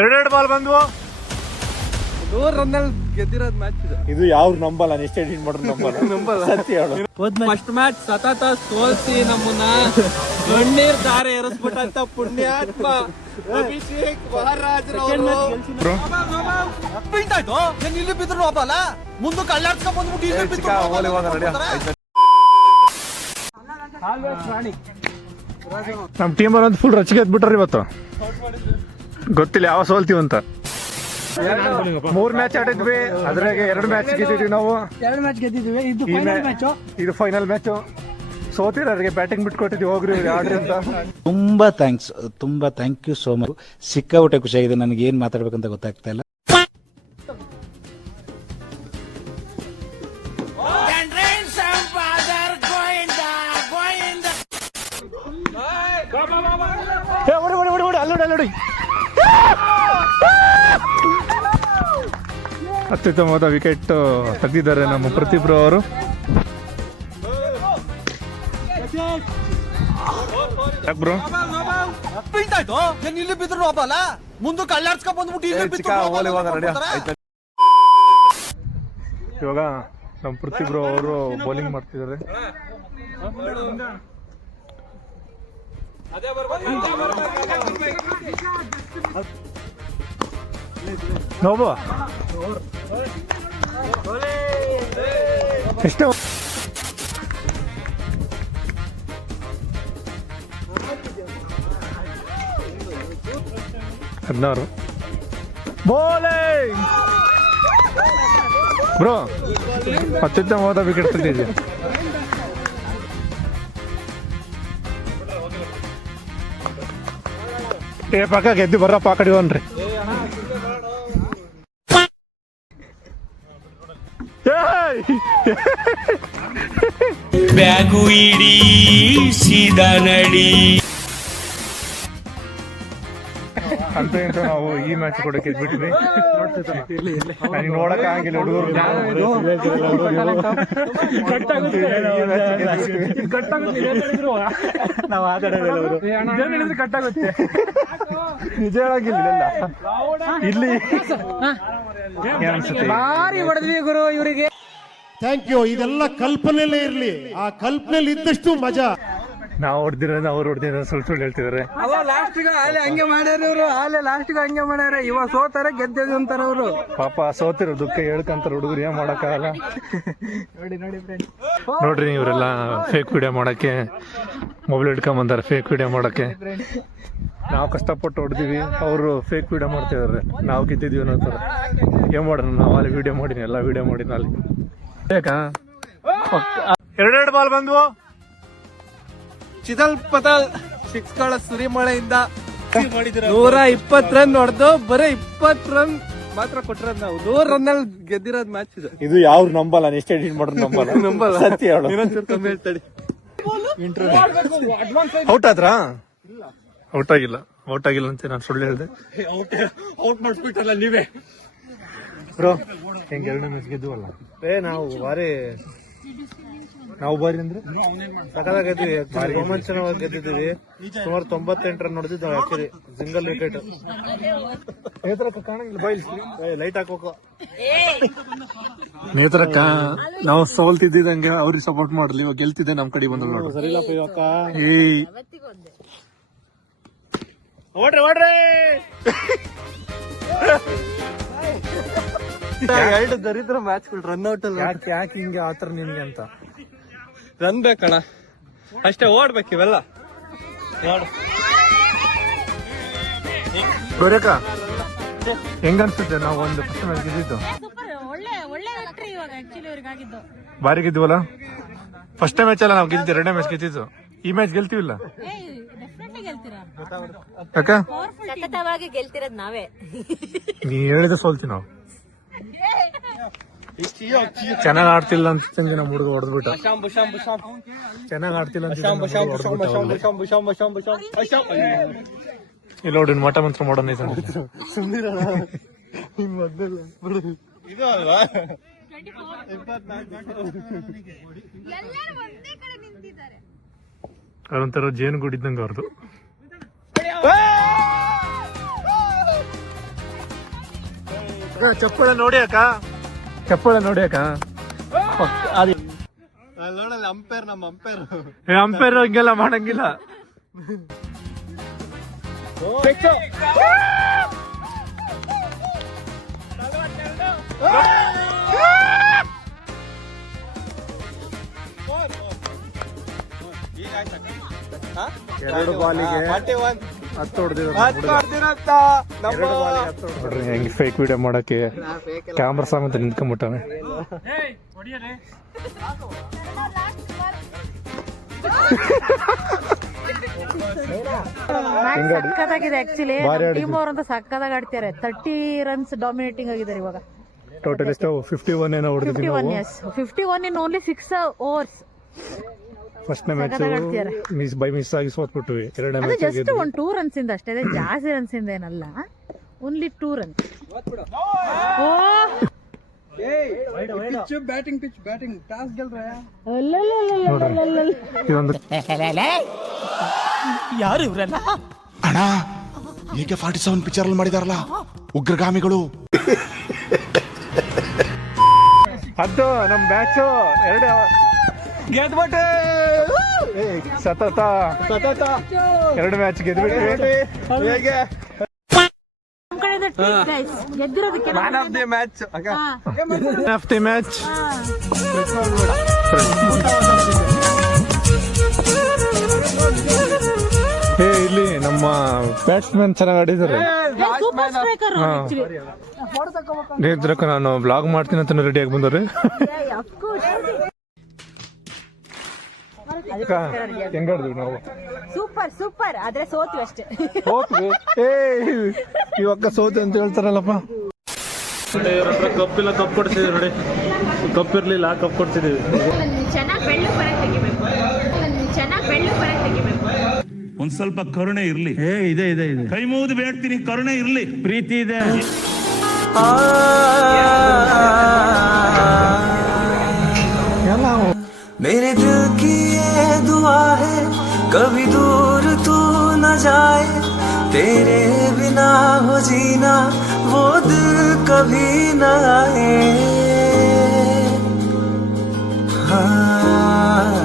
ಎರಡೆರಡು ball ಬಂದ್ವು. 100 ರನ್ನಲ್ಲಿ ಗೆದ್ದಿರೋದ್ match ಇದು ಯಾವ್ದು ನಂಬಲ್ಲ, ಎಷ್ಟೇ ಎಡಿಟ್ ಮಾಡ್ರು ನಂಬಲ್ಲ. ಸತ್ಯ ಹೇಳು. ಫಸ್ಟ್ ಮ್ಯಾಚ್ ಸತತ ಸೋಲ್ಸಿ ನಮ್ಮನ್ನ ಕಣ್ಣೀರ್ ದಾರೆ ಏರಿಸ್ಬಿಟ್ಟಂತ ಪುಣ್ಯಾತ್ಮ ಅಭಿಷೇಕ್ ಮಹಾರಾಜ್ರವರು ಇಲ್ಲಿ ಬಿದ್ರು ಒಬ್ಬಲ್ಲ ಮುಂದಕ್ಕೆ ಅಲ್ಲಾಡ್ಸ್ಕೊಂಡ್ ಬಂದ್ಬಿಟ್ಟು ಇಲ್ಲಿ ಬಿದ್ರು. ನಮ್ ಟೀಮ್ ಅಲ್ಲಿ ಫುಲ್ ರಚಿಗೆ ಎದ್ಬಿಟ್ರಿ ಇವತ್ತು. ಗೊತ್ತಿಲ್ಲ ಯಾವ ಸೋಲ್ತೀವಿ ಅಂತ. 3 ಮ್ಯಾಚ್ ಆಡಿದ್ವಿ, ಅದ್ರಾಗೆ 2 ಮ್ಯಾಚ್ ಗೆದ್ದಿದ್ವಿ ನಾವು. 2 ಮ್ಯಾಚ್ ಗೆದ್ದಿದ್ವಿ. ಇದು ಫೈನಲ್ ಮ್ಯಾಚ್. ಸೋತಿರೋರಿಗೆ ಬ್ಯಾಟಿಂಗ್ ಬಿಟ್ಕೊಟ್ಟಿದ್ವಿ, ಹೋಗ್ರಿ ಆಡ್ರಿ ಅಂತ. ತುಂಬಾ ಥ್ಯಾಂಕ್ ಯು ಸೋ ಮಚ್. ಸಿಕ್ಕಾಬಿಟ್ಟೆ ಖುಷಿಯಾಗಿದೆ. ನನಗೆ ಏನ್ ಮಾತಾಡ್ಬೇಕಂತ ಗೊತ್ತಾಗ್ತಾ ಇಲ್ಲ. ಅಲ್ಲೋಡಿ ಅತ್ಯುತ್ತಮವಾದ ವಿಕೆಟ್ ತೆಗೆದಿದ್ದಾರೆ ನಮ್ಮ ಪ್ರತಿಭ್ರ ಅವರು. ಬ್ರೋ ಇಲ್ಲಿ ಬಿದ್ರು ಒಬ್ಬಲ್ಲ ಮುಂದಕ್ಕೆ ಅಲ್ಲಾಡ್ಸ್ಕೊಂಡ್ ಬಂದ್ಬಿಟ್ಟು ಇಲ್ಲಿ ಬಿದ್ರು. ಇವಾಗ ನಮ್ಮ ಪ್ರತಿಭ್ರ ಅವರು ಬೌಲಿಂಗ್ ಮಾಡ್ತಿದ್ದಾರೆ. ನೋಬೋ ಎಷ್ಟು 16 ಬೌಲಿಂಗ್ ಬ್ರೋ. ಅತ್ಯುತ್ತಮವಾದ ವಿಕೆಟ್ ತೆಗೆದಿದೆ. ಪಕ್ಕ ಗೆದ್ದು ಬರ್ರಪ್ಪ ಆ ಕಡೆ ಹೋನ್ರಿ. ಬ್ಯಾಗು ಇಡಿ ಸೀದಾ ನಡಿ ಅಂತ ನಾವು ಈ ಮ್ಯಾಚ್ ಕೂಡ ಗೆದ್ಬಿಟ್ಟಿದ್ವಿ. ನೋಡಕ್ ಆಗಿಲ್ಲ ಹುಡುಗರು. ನಾವು ಆ ಕಡೆ ಕಟ್ಟಾಗುತ್ತೆ. ನಿಜ ಹೇಳಾಗಿಲ್ಲ ಇಲ್ಲಿ ಭಾರಿ ಹೊಡೆದ್ವಿ ಗುರು ಇವರಿಗೆ. Thank you. ಇದೆಲ್ಲ ಕಲ್ಪನೆಯಲ್ಲೇ ಇರ್ಲಿ, ಆ ಕಲ್ಪನೆಯಲ್ಲಿ ಇದ್ದಷ್ಟು ಮಜಾ. ನಾವು ಹೊಡೆದಿರೋದು ಅವ್ರು ಹೊಡೆದಿರೋದು ಸುಳ್ಳು ಸುಳ್ಳು ಹೇಳ್ತಿದಾರೆ. ಲಾಸ್ಟ್ಗೆ ಆಲೆ ಹಂಗೆ ಮಾಡ್ಯಾರ ಇವ್ರು. ಲಾಸ್ಟ್ಗೆ ಹಂಗೆ ಮಾಡ್ಯಾರ. ಇವಾಗ ಸೋತಾರೆ ಗೆದ್ದಿದ್ದು ಅಂತಾರ ಅವರು. ಪಾಪ ಸೋತಿರೋ ದುಃಖ ಹೇಳ್ಕಂತಾರ ಹುಡುಗರು, ಏನ್ ಮಾಡಕ್ಕಾಗಲ್ಲ. ನೋಡ್ರಿ ಇವರೆಲ್ಲ ಫೇಕ್ ವಿಡಿಯೋ ಮಾಡಕ್ಕೆ ಮೊಬೈಲ್ ಹಿಡ್ಕೊಂಡ್ ಬಂದಾರೆ. ಫೇಕ್ ವಿಡಿಯೋ ಮಾಡಕ್ಕೆ ನಾವು ಕಷ್ಟಪಟ್ಟು ಹೊಡೆದಿವಿ, ಅವರು ಫೇಕ್ ವಿಡಿಯೋ ಮಾಡ್ತಿದಾರೆ. ನಾವು ಗೆದ್ದಿದೀವಿ ಅನ್ನೋತರ. ಏನ್ ಮಾಡೋಣ, ನಾವು ಅಲ್ಲಿ ವಿಡಿಯೋ ಮಾಡಿನಿ, ಎಲ್ಲ ವಿಡಿಯೋ ಮಾಡಿನ ಅಲ್ಲಿ. ಬೇಕಾ 2 ಬಾಲ್ ಬಂದ್ವು. ಚಿದಲ್ ಪದಲ್ ಸಿಕ್ಸ್ಗಳ ಸುರಿಮಳೆಯಿಂದ 120 ರನ್ ಹೊಡೆದು ಬರೀ 20 ರನ್ ಮಾತ್ರ ಕೊಟ್ಟಿರೋದು ನಾವು. 100 ರನ್ನಲ್ಲಿ ಗೆದ್ದಿರೋದ್ ಮ್ಯಾಚ್ ಇದು. ಇದು ಯಾವ್ದು ನಂಬಲ್ಲ, ಎಷ್ಟೇ ಎಡಿಟ್ ಮಾಡ್ರು ನಂಬಲ್ಲ. ಸತ್ಯ ಹೇಳು. ಕಮ್ಮಿ ಹೇಳ್ತಾಡಿ. ಔಟ್ ಆದ್ರಾ? ಔಟ್ ಆಗಿಲ್ಲ ಅಂತ ನಾನು ಸುಳ್ಳು ಹೇಳಿದೆ. ಔಟ್ ಮಾಡಿಸ್ಬಿಟ್ಟಲ್ಲ ನೀವೇ ಬ್ರೋ. ಹೆಂಗ್ 2 ಮ್ಯಾಚ್ ಗೆದ್ದುವಲ್ಲ. ನಾವು ಬಾರಿ ಅಂದ್ರೆ ಸಕಲಾಗಿದ್ವಿ, ರೋಮಾಂಚನವಾಗಿ ಗೆದ್ದಿದ್ದೀವಿ. ಸುಮಾರು 98 ರನ್ ನೋಡಿದ್ವಿ ನಾವು. Actually single wicket. ಲೈಟ್ ಹಾಕೋಕ ನೇತ್ರಕ್ಕ ನಾವು ಸೋಲ್ತಿದ್ದಂಗೆ ಅವ್ರಿಗೆ ಸಪೋರ್ಟ್ ಮಾಡ್ಲಿ. ಇವಾಗ ಗೆಲ್ತಿದ್ದೆ ನಮ್ ಕಡೆ ಬಂದ್ರು ನೋಡು. ಸರಿಲ್ಲಪ್ಪ ಇವಕ್ಕ. ಓಡ್ರಿ 2 ದರಿದ್ರ ಮ್ಯಾಚ್ ರನ್ ಔಟ್ ಅಲ್ಲ. ಯಾಕೆ ಹಿಂಗೆ ಆತರ ನಿನ್ಗೆ ಅಂತ. ರನ್ ಬೇಕಣ್ಣ, ಅಷ್ಟೇ ಓಡ್ಬೇಕು ಇವೆಲ್ಲ. ಗೊರೇಕ ಹೆಂಗ ಅನ್ಸುತ್ತೆ ನಾವು ಒಂದು ಫಸ್ಟ್ ಮ್ಯಾಚ್ ಗೆದ್ದಿದ್ದು? ಬಾರಿ ಗೆದ್ದಿವಲ್ಲ. ಫಸ್ಟ್ ಮ್ಯಾಚ್ ಅಲ್ಲ ನಾವು ಗೆದ್ದಿದ್ದು, 2ನೇ ಮ್ಯಾಚ್ ಗೆದ್ದಿದ್ದು. ಈ ಮ್ಯಾಚ್ ಗೆಲ್ತೀವಿಲ್ಲ ಯಾಕ? ಸತತವಾಗಿ ಗೆಲ್ತಿರೋದ್ ನಾವೇ. ನೀ ಹೇಳಿದ ಸೋಲ್ತಿ ನಾವು. ಚೆನ್ನಾಗ್ ಆಡ್ತಿಲ್ಲ ಅಂತ ನಮ್ಮ ಹುಡುಗ ಹೊಡೆದ್ಬಿಟ್ಟ. ಚೆನ್ನಾಗ್ ಆಡ್ತಿಲ್ಲ ಅಂತ ಇಲ್ಲ ನೋಡಿ, ಮಠ ಮಂತ್ರ ಮಾಡೋಣ. ಅದೊಂಥರ ಜೇನುಗೂಡಿದ್ದಂಗ ಅವ್ರದ್ದು. ಚಪ್ಪಳ ನೋಡಿ ಅಕ್ಕ, ಚಪ್ಪಳ ನೋಡಿ ಅಕ್ಕ. ಅಂಪೇರ್ ನಮ್ಮ ಅಂಪೇರ್ ಅಂಪೈರ್ ಹಂಗೆಲ್ಲ ಮಾಡಂಗಿಲ್ಲ. ಎರಡು ಬಾಲಿಗೆ 10 ನೋಡ್ರಿ ಹೆಂಗ್ ಫೇಕ್ ವಿಡಿಯೋ ಮಾಡಕ್ಕೆ ಕ್ಯಾಮ್ರಾ ಸಮೇತ ನಿಂತ್ಕೊಂಡ್ಬಿಟ್ಟಾನೆ. ಸಕ್ಕತ್ತಾಗಿದೆ ಆಕ್ಚುಲಿ. ಟೀಮ್ ಅವರಂತ ಸಕ್ಕತ್ತಾಗಿ ಆಡ್ತಾರೆ. 30 ರನ್ಸ್ ಡಾಮಿನೇಟಿಂಗ್ ಆಗಿದ್ದಾರೆ ಇವಾಗ. ಟೋಟಲ್ ಎಷ್ಟು 51 ಏನೋ ಹೊಡೆದಿದ್ದೀವಿ 51 ನಾವು. yes 51 in only 6 overs. First match miss ಆಗಿ ಸೋತ್ಬಿಟ್ವಿ. ಎರಡನೇ ಅದು ಮ್ಯಾಚ್ ಜಸ್ಟ್ 2 runs ಇಂದ ಅಷ್ಟೇ, ಅದೇ ಜಾಸ್ತಿ ರನ್ಸ್ ಇಂದ ಏನಲ್ಲ. Only 2 runs. Batting pitch, batting toss ಗೆಲ್ರ. ಇದೊಂದು ಯಾರು ಇವ್ರಲ್ಲ? ಅಣ್ಣ AK-47 ಪಿಕ್ಚರ್ ಅಲ್ಲಿ ಮಾಡಿದಾರಲ್ಲ ಉಗ್ರಗಾಮಿಗಳು. ಅದು ನಮ್ ಮ್ಯಾಚ್ ಎರಡು ಗೆದ್ಬಿಟ್ಟೆ. ಸತತ 2 ಮ್ಯಾಚ್ ಗೆದ್ಬಿಟ್ವಿ. ನಮ್ ಕಡೆಯಿಂದ treat guys. ಗೆದ್ದಿರೋದಕ್ಕೆ man of the match. Of the match. ಇಲ್ಲಿ ನಮ್ಮ ಬ್ಯಾಟ್ಸ್ಮನ್ ಚೆನ್ನಾಗಿ ಆಡಿದ್ದಾರೆ. Super striker actually. ನೇತ್ರಕ್ಕ ನಾನು ಬ್ಲಾಗ್ ಮಾಡ್ತೀನಿ ಅಂತ ರೆಡಿ ಆಗಿ ಬಂದವ್ರಿ. ಆಫ್ ಕೋರ್ಸ್ ಹೆಂಗಾಡಿದ್ವಿ ನಾವು? ಸೂಪರ್ ಆದ್ರೆ ಸೋತ್ವಿ ಅಷ್ಟೇ. ಸೋತ್ವಿ. ಇವಾಗ ಸೋತಿ ಅಂತ ಹೇಳ್ತಾರಲ್ಲಪ್ಪ. ಇವ್ರ ಹತ್ರ ಕಪ್ಪಿಲ್ಲ, ಕಪ್ ಕೊಡ್ತಿದೀವಿ ನೋಡಿ. ಕಪ್ಪಿರ್ಲಿಲ್ಲ, ಕಪ್ ಕೊಡ್ತಿದೀವಿ. ಚೆನ್ನಾಗಿ ಬೆಳ್ಳು ಬರಕ್ ತೆಗಿಬೇಕು. ಒಂದ್ ಸ್ವಲ್ಪ ಕರುಣೆ ಇರ್ಲಿ. ಇದೆ ಕೈ ಮುಗಿದು ಬೇಡ್ತೀನಿ, ಕರುಣೆ ಇರ್ಲಿ, ಪ್ರೀತಿ ಇದೆ. मेरे दिल की ये दुआ है कभी दूर तू न जाए, तेरे बिना हो जीना वो दिल कभी न आए. हाँ